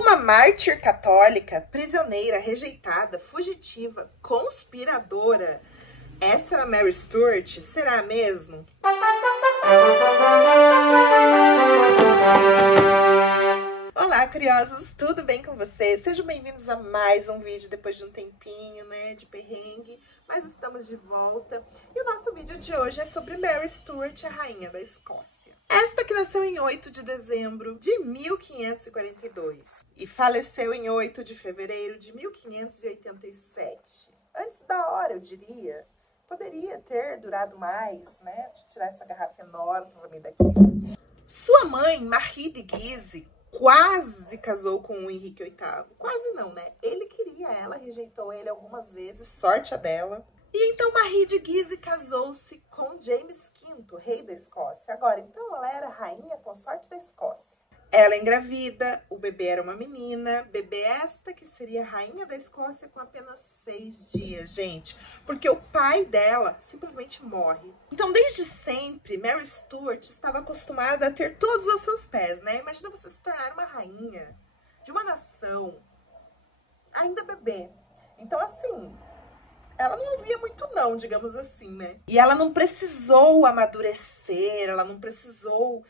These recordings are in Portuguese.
Uma mártir católica, prisioneira, rejeitada, fugitiva, conspiradora. Essa era Mary Stuart? Será mesmo? Olá, curiosos! Tudo bem com vocês? Sejam bem-vindos a mais um vídeo depois de um tempinho, né, de perrengue, mas estamos de volta. E o nosso vídeo de hoje é sobre Mary Stuart, a rainha da Escócia. Esta que nasceu em 8 de dezembro de 1542 e faleceu em 8 de fevereiro de 1587. Antes da hora, eu diria. Poderia ter durado mais, né? Deixa eu tirar essa garrafa enorme pra mim daqui. Sua mãe, Marie de Guise, quase casou com o Henrique VIII. Quase não, né? Ele queria ela, rejeitou ele algumas vezes, sorte a dela. E então Marie de Guise casou-se com James V, rei da Escócia. Agora, então ela era rainha consorte da Escócia. Ela engravida, o bebê era uma menina, bebê esta que seria rainha da Escócia com apenas 6 dias, gente. Porque o pai dela simplesmente morre. Então, desde sempre, Mary Stuart estava acostumada a ter todos aos seus pés, né? Imagina você se tornar uma rainha de uma nação, ainda bebê. Então, assim, ela não ouvia muito não, digamos assim, né? E ela não precisou amadurecer, ela não precisou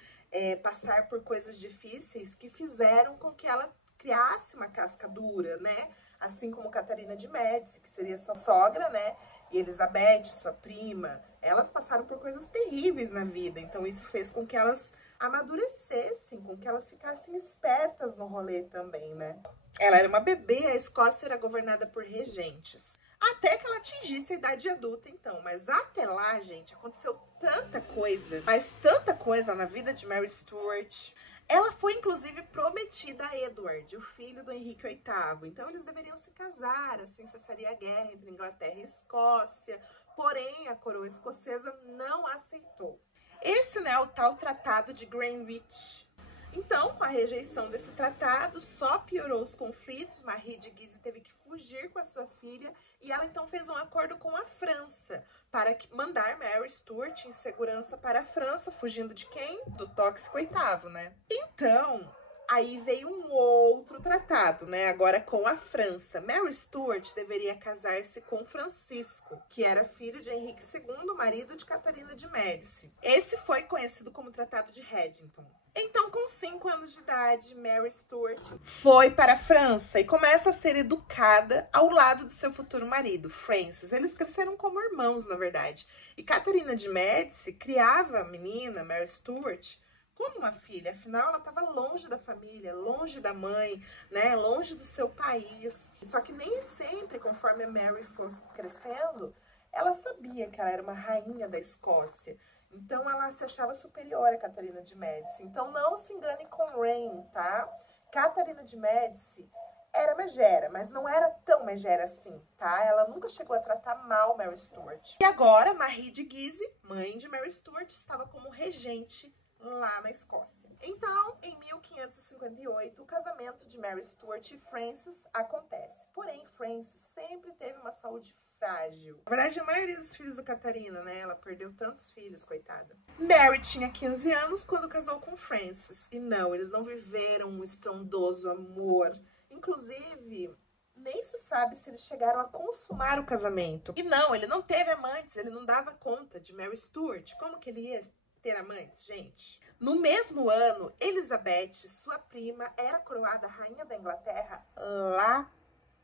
passar por coisas difíceis que fizeram com que ela criasse uma casca dura, né? Assim como Catarina de Médici, que seria sua sogra, né? E Elizabeth, sua prima, elas passaram por coisas terríveis na vida. Então isso fez com que elas amadurecessem, com que elas ficassem espertas no rolê também, né? Ela era uma bebê, a Escócia era governada por regentes. Até que ela atingisse a idade adulta, então. Mas até lá, gente, aconteceu tanta coisa. Mas tanta coisa na vida de Mary Stuart. Ela foi, inclusive, prometida a Edward, o filho do Henrique VIII. Então, eles deveriam se casar, assim, cessaria a guerra entre Inglaterra e Escócia. Porém, a coroa escocesa não aceitou. Esse, né, é o tal Tratado de Greenwich. Então, com a rejeição desse tratado, só piorou os conflitos. Marie de Guise teve que fugir com a sua filha e ela então fez um acordo com a França para mandar Mary Stuart em segurança para a França, fugindo de quem? Do tóxico VIII, né? Então, aí veio um outro tratado, né? Agora com a França. Mary Stuart deveria casar-se com Francisco, que era filho de Henrique II, marido de Catarina de Médici. Esse foi conhecido como Tratado de Haddington. Então, com 5 anos de idade, Mary Stuart foi para a França e começa a ser educada ao lado do seu futuro marido, Francis. Eles cresceram como irmãos, na verdade. E Catarina de Médici criava a menina, Mary Stuart, como uma filha. Afinal, ela estava longe da família, longe da mãe, né? Longe do seu país. Só que nem sempre, conforme a Mary fosse crescendo, ela sabia que ela era uma rainha da Escócia. Então, ela se achava superior a Catarina de Médici. Então, não se engane com Rain, tá? Catarina de Médici era megera, mas não era tão megera assim, tá? Ela nunca chegou a tratar mal Mary Stuart. E agora, Marie de Guise, mãe de Mary Stuart, estava como regente lá na Escócia. Então, em 1558, o casamento de Mary Stuart e Francis acontece. Porém, Francis sempre teve uma saúde frágil. Na verdade, a maioria dos filhos da Catarina, né? Ela perdeu tantos filhos, coitada. Mary tinha 15 anos quando casou com Francis. E não, eles não viveram um estrondoso amor. Inclusive, nem se sabe se eles chegaram a consumar o casamento. E não, ele não teve amantes, ele não dava conta de Mary Stuart. Como que ele ia ter amantes, gente? No mesmo ano, Elizabeth, sua prima, era coroada rainha da Inglaterra lá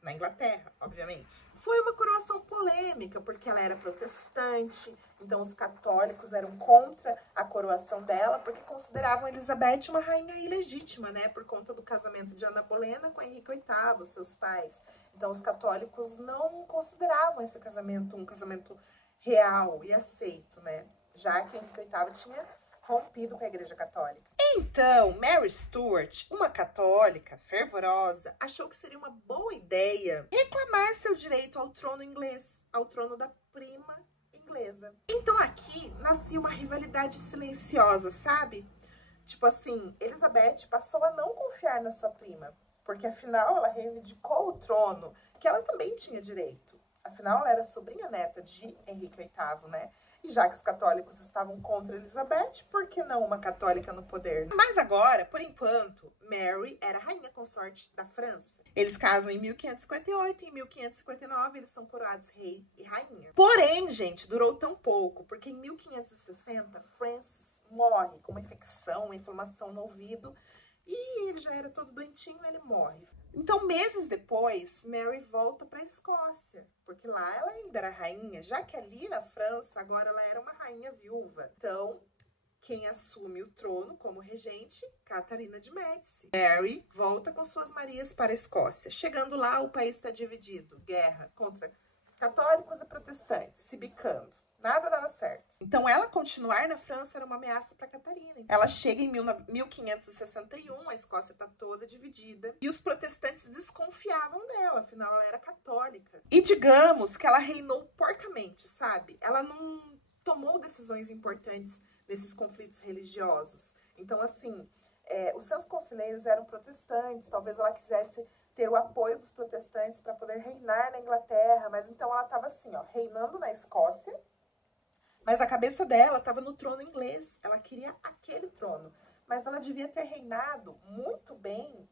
na Inglaterra, obviamente. Foi uma coroação polêmica, porque ela era protestante, então os católicos eram contra a coroação dela, porque consideravam Elizabeth uma rainha ilegítima, né, por conta do casamento de Ana Bolena com Henrique VIII, seus pais. Então os católicos não consideravam esse casamento um casamento real e aceito, né, já que Henrique VIII tinha rompido com a Igreja Católica. Então, Mary Stuart, uma católica fervorosa, achou que seria uma boa ideia reclamar seu direito ao trono inglês, ao trono da prima inglesa. Então aqui nascia uma rivalidade silenciosa, sabe? Tipo assim, Elizabeth passou a não confiar na sua prima, porque afinal ela reivindicou o trono, que ela também tinha direito. Afinal, ela era sobrinha neta de Henrique VIII, né? E já que os católicos estavam contra Elizabeth, por que não uma católica no poder? Mas agora, por enquanto, Mary era rainha consorte da França. Eles casam em 1558 e em 1559 eles são coroados rei e rainha. Porém, gente, durou tão pouco, porque em 1560 Francis morre com uma infecção, uma inflamação no ouvido, e ele já era todo doentinho, ele morre. Então, meses depois, Mary volta para a Escócia, porque lá ela ainda era rainha, já que ali na França, agora ela era uma rainha viúva. Então, quem assume o trono como regente? Catarina de Médici. Mary volta com suas Marias para a Escócia. Chegando lá, o país está dividido. Guerra contra católicos e protestantes, se bicando. Nada dava certo. Então, ela continuar na França era uma ameaça para Catarina. Ela chega em 1561, a Escócia está toda dividida. E os protestantes desconfiavam dela, afinal, ela era católica. E digamos que ela reinou porcamente, sabe? Ela não tomou decisões importantes nesses conflitos religiosos. Então, assim, os seus conselheiros eram protestantes. Talvez ela quisesse ter o apoio dos protestantes para poder reinar na Inglaterra. Mas então ela estava assim, ó, reinando na Escócia. Mas a cabeça dela estava no trono inglês. Ela queria aquele trono. Mas ela devia ter reinado muito bem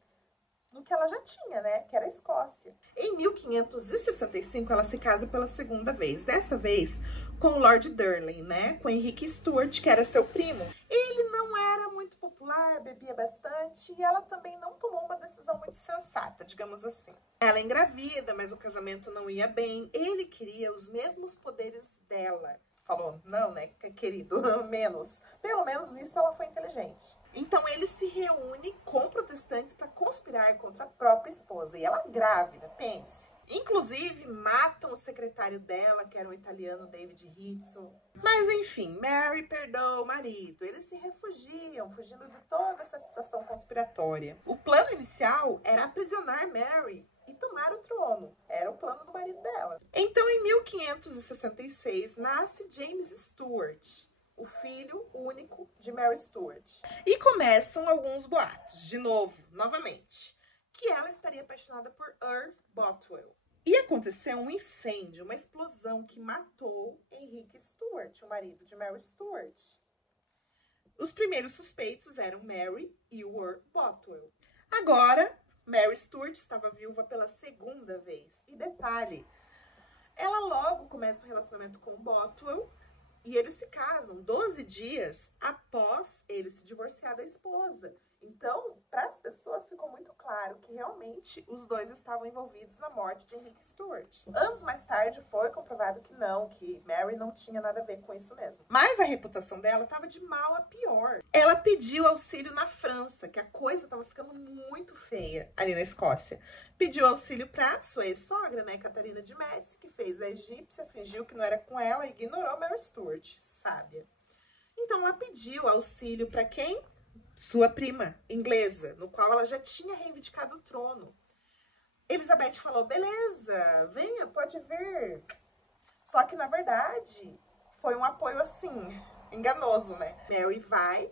no que ela já tinha, né? Que era a Escócia. Em 1565, ela se casa pela segunda vez. Dessa vez, com o Lord Darnley, né? Com Henrique Stuart, que era seu primo. Ele não era muito popular, bebia bastante. E ela também não tomou uma decisão muito sensata, digamos assim. Ela engravida, mas o casamento não ia bem. Ele queria os mesmos poderes dela. Falou, não, né, querido, menos. Pelo menos nisso ela foi inteligente. Então ele se reúne com protestantes para conspirar contra a própria esposa. E ela grávida, pense. Inclusive, matam o secretário dela, que era o italiano David Hitson. Mas enfim, Mary perdoa o marido. Eles se refugiam, fugindo de toda essa situação conspiratória. O plano inicial era aprisionar Mary e tomar o trono. Era o plano do marido dela. Então, em 1566, nasce James Stuart, o filho único de Mary Stuart. E começam alguns boatos, novamente, que ela estaria apaixonada por Earl Bothwell. E aconteceu um incêndio, uma explosão que matou Henrique Stuart, o marido de Mary Stuart. Os primeiros suspeitos eram Mary e o Earl Bothwell. Agora, Mary Stuart estava viúva pela segunda vez. E detalhe, ela logo começa um relacionamento com o Bothwell e eles se casam 12 dias após ele se divorciar da esposa. Então, para as pessoas ficou muito claro que realmente os dois estavam envolvidos na morte de Henrique Stuart. Anos mais tarde foi comprovado que não, que Mary não tinha nada a ver com isso mesmo. Mas a reputação dela estava de mal a pior. Ela pediu auxílio na França, que a coisa estava ficando muito feia ali na Escócia. Pediu auxílio para sua ex-sogra, né, Catarina de Médici, que fez a egípcia, fingiu que não era com ela e ignorou Mary Stuart, sábia. Então ela pediu auxílio para quem? Sua prima inglesa, no qual ela já tinha reivindicado o trono. Elizabeth falou, beleza, venha, pode vir. Só que, na verdade, foi um apoio, assim, enganoso, né? Mary vai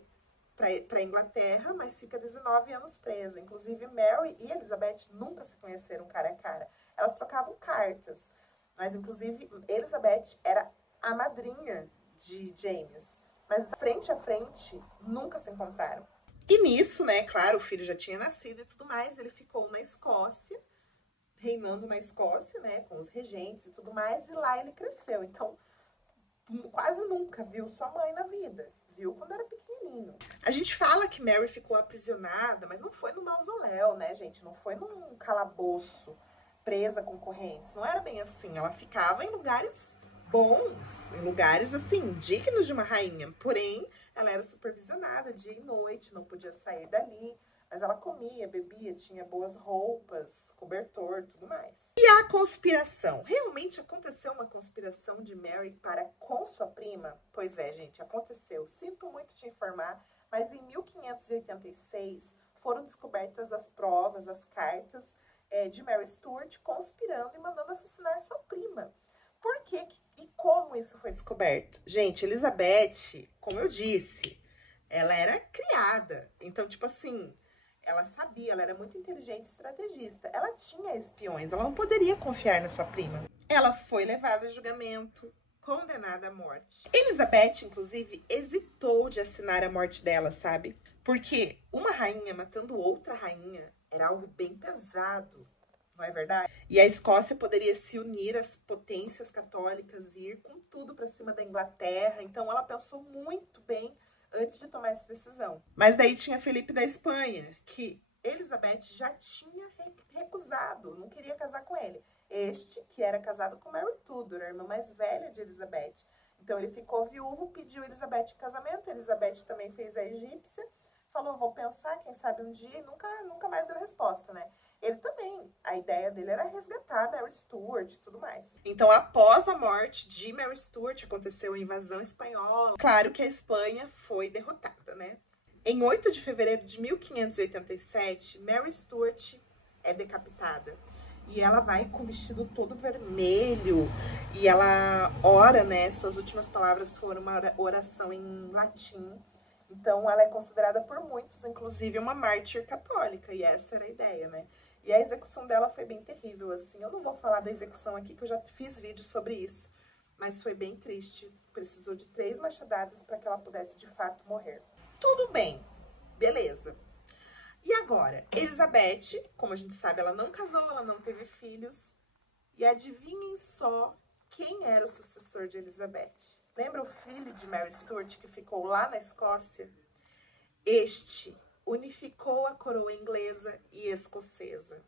para Inglaterra, mas fica 19 anos presa. Inclusive, Mary e Elizabeth nunca se conheceram cara a cara. Elas trocavam cartas. Mas, inclusive, Elizabeth era a madrinha de James. Mas frente a frente, nunca se encontraram. E nisso, né, claro, o filho já tinha nascido e tudo mais, ele ficou na Escócia, reinando na Escócia, né, com os regentes e tudo mais, e lá ele cresceu. Então, quase nunca viu sua mãe na vida, viu quando era pequenininho. A gente fala que Mary ficou aprisionada, mas não foi no mausoléu, né, gente, não foi num calabouço, presa com correntes, não era bem assim, ela ficava em lugares bons, em lugares, assim, dignos de uma rainha. Porém, ela era supervisionada dia e noite, não podia sair dali. Mas ela comia, bebia, tinha boas roupas, cobertor, tudo mais. E a conspiração? Realmente aconteceu uma conspiração de Mary para com sua prima? Pois é, gente, aconteceu. Sinto muito te informar, mas em 1586 foram descobertas as provas, as cartas de Mary Stuart conspirando e mandando assassinar sua prima. Por que e como isso foi descoberto? Gente, Elizabeth, como eu disse, ela era criada. Então, tipo assim, Ela sabia, ela era muito inteligente e estrategista. Ela tinha espiões, ela não poderia confiar na sua prima. Ela foi levada a julgamento, condenada à morte. Elizabeth, inclusive, hesitou de assinar a morte dela, sabe? Porque uma rainha matando outra rainha era algo bem pesado, não é verdade? E a Escócia poderia se unir às potências católicas e ir com tudo para cima da Inglaterra. Então ela pensou muito bem antes de tomar essa decisão. Mas daí tinha Felipe da Espanha, que Elizabeth já tinha recusado, não queria casar com ele. Este, que era casado com Mary Tudor, a irmã mais velha de Elizabeth. Então ele ficou viúvo, pediu Elizabeth em casamento. Elizabeth também fez a egípcia. Falou, vou pensar, quem sabe um dia, e nunca mais deu resposta, né? Ele também, a ideia dele era resgatar Mary Stuart e tudo mais. Então, após a morte de Mary Stuart, aconteceu a invasão espanhola. Claro que a Espanha foi derrotada, né? Em 8 de fevereiro de 1587, Mary Stuart é decapitada. E ela vai com o vestido todo vermelho, e ela ora, né? Suas últimas palavras foram uma oração em latim. Então, ela é considerada por muitos, inclusive, uma mártir católica. E essa era a ideia, né? E a execução dela foi bem terrível, assim. Eu não vou falar da execução aqui, que eu já fiz vídeo sobre isso. Mas foi bem triste. Precisou de 3 machadadas para que ela pudesse, de fato, morrer. Tudo bem. Beleza. E agora? Elizabeth, como a gente sabe, ela não casou, ela não teve filhos. E adivinhem só quem era o sucessor de Elizabeth. Lembra o filho de Mary Stuart que ficou lá na Escócia? Este unificou a coroa inglesa e escocesa.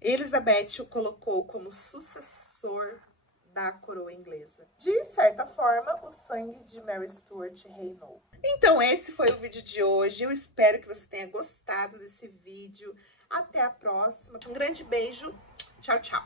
Elizabeth o colocou como sucessor da coroa inglesa. De certa forma, o sangue de Mary Stuart reinou. Então, esse foi o vídeo de hoje. Eu espero que você tenha gostado desse vídeo. Até a próxima. Um grande beijo. Tchau, tchau.